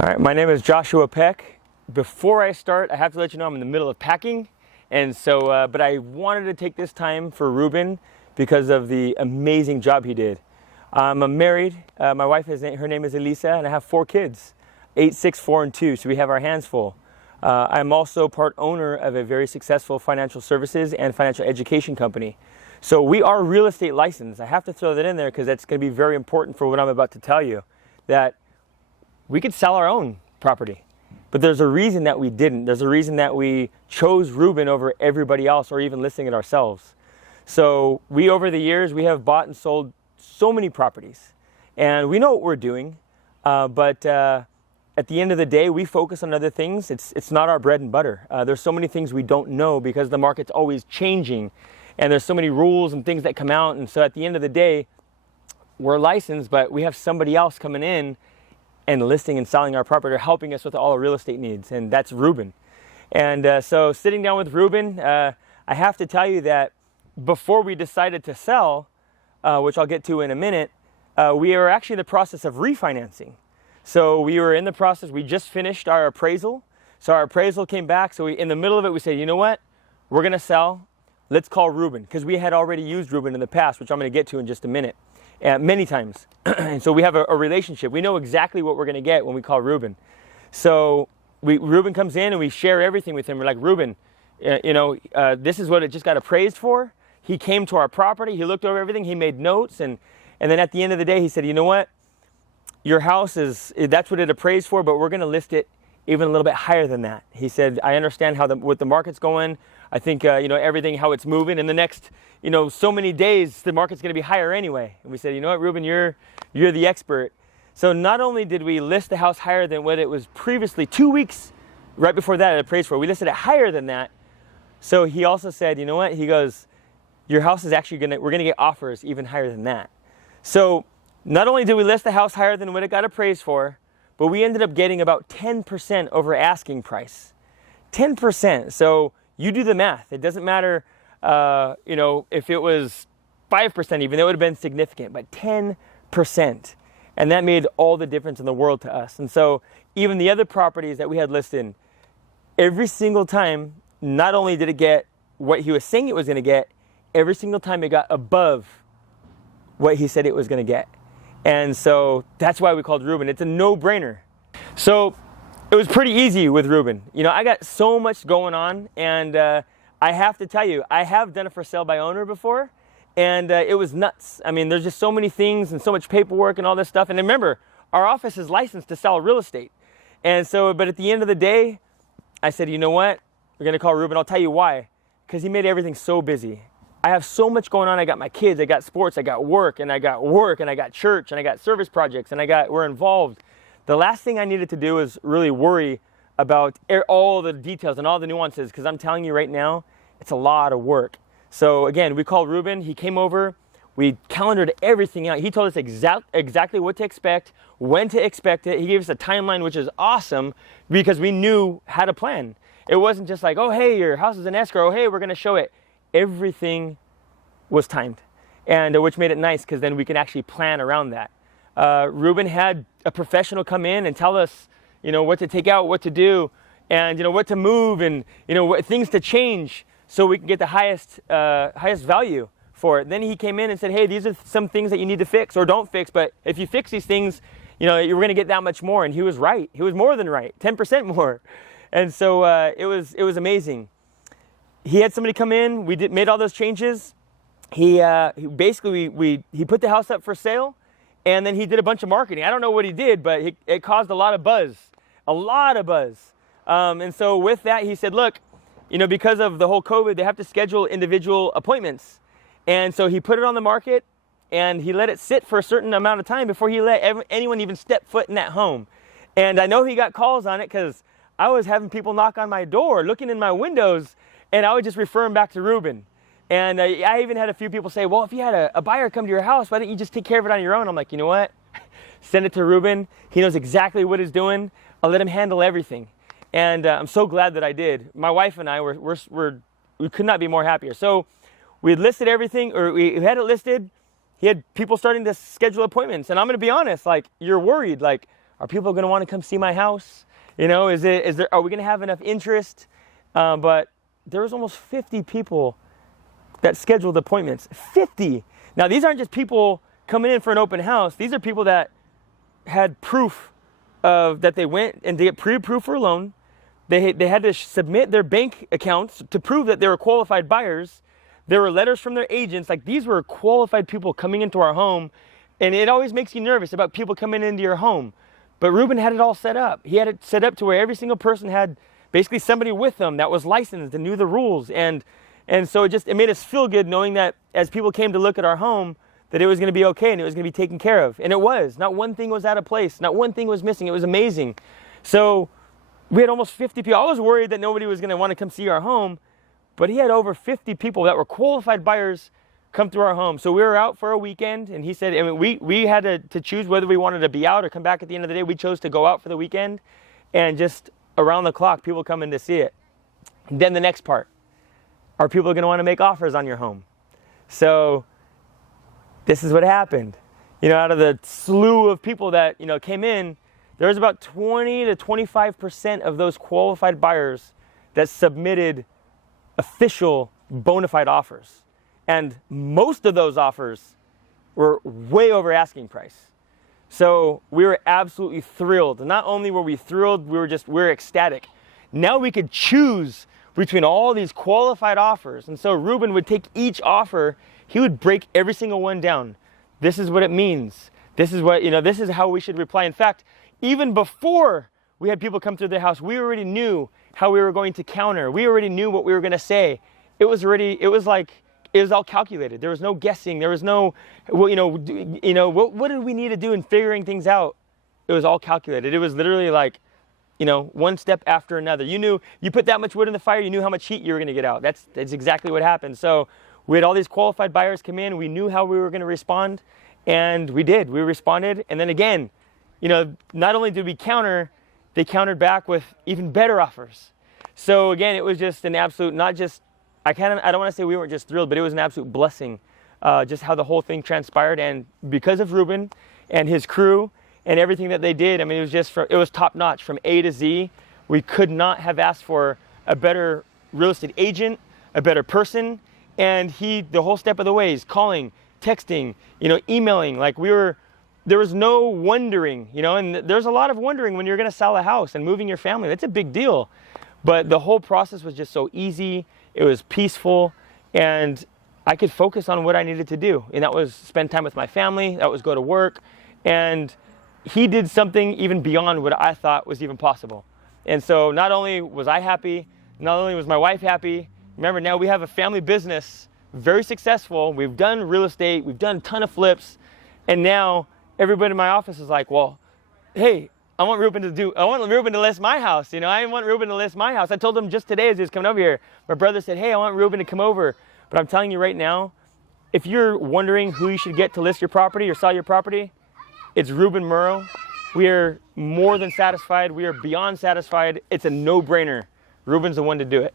All right, my name is Joshua Peck. Before I start, I have to let you know I'm in the middle of packing, and so, but I wanted to take this time for Ruben because of the amazing job he did. I'm married. My wife her name is Elisa, and I have 4 kids, 8, 6, 4, and 2. So we have our hands full. I'm also part owner of a very successful financial services and financial education company. So we are real estate licensed. I have to throw that in there because that's going to be very important for what I'm about to tell you. That we could sell our own property, but there's a reason that we didn't. There's a reason that we chose Ruben over everybody else or even listing it ourselves. So we, over the years, we have bought and sold so many properties, and we know what we're doing, but at the end of the day, we focus on other things. It's not our bread and butter. There's so many things we don't know because the market's always changing, and there's so many rules and things that come out, and so at the end of the day, we're licensed, but we have somebody else coming in and listing and selling our property, or helping us with all our real estate needs, and that's Ruben. And so sitting down with Ruben, I have to tell you that before we decided to sell, which I'll get to in a minute, we were actually in the process of refinancing. So we were in the process, we just finished our appraisal. So our appraisal came back, so in the middle of it, we said, you know what, we're gonna sell, let's call Ruben, because we had already used Ruben in the past, which I'm gonna get to in just a minute. Many times. And so we have a relationship. We know exactly what we're going to get when we call Ruben. So Ruben comes in and we share everything with him. We're like, Ruben, this is what it just got appraised for. He came to our property. He looked over everything. He made notes. And then at the end of the day, he said, you know what? Your house that's what it appraised for, but we're going to list it even a little bit higher than that. He said, I understand what the market's going. I think, everything, how it's moving. In the next, so many days, the market's going to be higher anyway. And we said, you know what, Ruben, you're the expert. So not only did we list the house higher than what it was previously, 2 weeks right before that it appraised for, we listed it higher than that. So he also said, you know what, he goes, your house is actually we're going to get offers even higher than that. So not only did we list the house higher than what it got appraised for, but we ended up getting about 10% over asking price. 10%. So you do the math. It doesn't matter, if it was 5% even, that would have been significant, but 10%. And that made all the difference in the world to us. And so even the other properties that we had listed, every single time, not only did it get what he was saying it was going to get, every single time it got above what he said it was going to get. And so that's why we called Ruben. It's a no-brainer. So it was pretty easy with Ruben. I got so much going on, and I have to tell you, I have done it for sale by owner before, and it was nuts. I mean, there's just so many things and so much paperwork and all this stuff. And remember, our office is licensed to sell real estate. And so, but at the end of the day, I said, you know what? We're going to call Ruben. I'll tell you why. Because he made everything so busy. I have so much going on. I got my kids, I got sports, I got work, and I got church, and I got service projects, and we're involved. The last thing I needed to do is really worry about all the details and all the nuances, because I'm telling you right now, it's a lot of work. So again, we called Ruben, he came over, we calendared everything out. He told us exactly what to expect, when to expect it. He gave us a timeline, which is awesome, because we knew how to plan. It wasn't just like, oh, hey, your house is in escrow, hey, we're gonna show it. Everything was timed, and which made it nice because then we can actually plan around that. Ruben had a professional come in and tell us, what to take out, what to do, and what to move, and what things to change so we can get the highest value for it. Then he came in and said, hey, these are some things that you need to fix or don't fix, but if you fix these things, you're going to get that much more. And he was right. He was more than right, 10% more. And so it was amazing. He had somebody come in. We made all those changes. He basically he put the house up for sale, and then he did a bunch of marketing. I don't know what he did, but it caused a lot of buzz. And so with that, he said, look, because of the whole COVID, they have to schedule individual appointments. And so he put it on the market, and he let it sit for a certain amount of time before he let anyone even step foot in that home. And I know he got calls on it because I was having people knock on my door, looking in my windows, and I would just refer them back to Ruben. And I even had a few people say, well, if you had a buyer come to your house, why don't you just take care of it on your own? I'm like, you know what? Send it to Ruben. He knows exactly what he's doing. I'll let him handle everything. And I'm so glad that I did. My wife and I, we could not be more happier. So we had listed everything, or we had it listed. He had people starting to schedule appointments. And I'm going to be honest, like, you're worried, like, Are people going to want to come see my house? Are we going to have enough interest? But there was almost 50 people that scheduled appointments. 50. Now, these aren't just people coming in for an open house. These are people that had proof of that they went and they get pre-approved for a loan. They had to submit their bank accounts to prove that they were qualified buyers. There were letters from their agents. Like, these were qualified people coming into our home. And it always makes you nervous about people coming into your home. But Ruben had it all set up. He had it set up to where every single person had basically somebody with them that was licensed and knew the rules. And so it made us feel good knowing that as people came to look at our home, that it was going to be okay and it was going to be taken care of. And it was. Not one thing was out of place. Not one thing was missing. It was amazing. So we had almost 50 people. I was worried that nobody was going to want to come see our home, but he had over 50 people that were qualified buyers come through our home. So we were out for a weekend, and he said, we had to choose whether we wanted to be out or come back at the end of the day. We chose to go out for the weekend, and just around the clock, people come in to see it. And then the next part, are people going to want to make offers on your home? So this is what happened. Out of the slew of people that, came in, there was about 20 to 25% of those qualified buyers that submitted official bona fide offers. And most of those offers were way over asking price. So we were absolutely thrilled. Not only were we thrilled, we were ecstatic. Now we could choose between all these qualified offers. And so Ruben would take each offer, he would break every single one down. This is what it means. This is what, this is how we should reply. In fact, even before we had people come through the house, we already knew how we were going to counter. We already knew what we were going to say. It was all calculated. There was no guessing. There was no, what did we need to do in figuring things out? It was all calculated. It was literally like, one step after another. You put that much wood in the fire, you knew how much heat you were going to get out. That's exactly what happened. So we had all these qualified buyers come in. We knew how we were going to respond, and we did. We responded, and then again, not only did we counter, they countered back with even better offers. So again, it was just an absolute, not just, I don't want to say we weren't just thrilled, but it was an absolute blessing, just how the whole thing transpired. And because of Ruben and his crew and everything that they did, it was top notch from A to Z. We could not have asked for a better real estate agent, a better person. And the whole step of the way is calling, texting, emailing. There was no wondering, and there's a lot of wondering when you're going to sell a house and moving your family. That's a big deal. But the whole process was just so easy. It was peaceful, and I could focus on what I needed to do. And that was spend time with my family. That was go to work. And he did something even beyond what I thought was even possible. And so not only was I happy, not only was my wife happy, remember now we have a family business, very successful. We've done real estate. We've done a ton of flips. And now everybody in my office is like, well, hey, I want Ruben to list my house. I want Ruben to list my house. I told him just today as he was coming over here, my brother said, hey, I want Ruben to come over. But I'm telling you right now, if you're wondering who you should get to list your property or sell your property, it's Ruben Murrow. We are more than satisfied. We are beyond satisfied. It's a no-brainer. Ruben's the one to do it.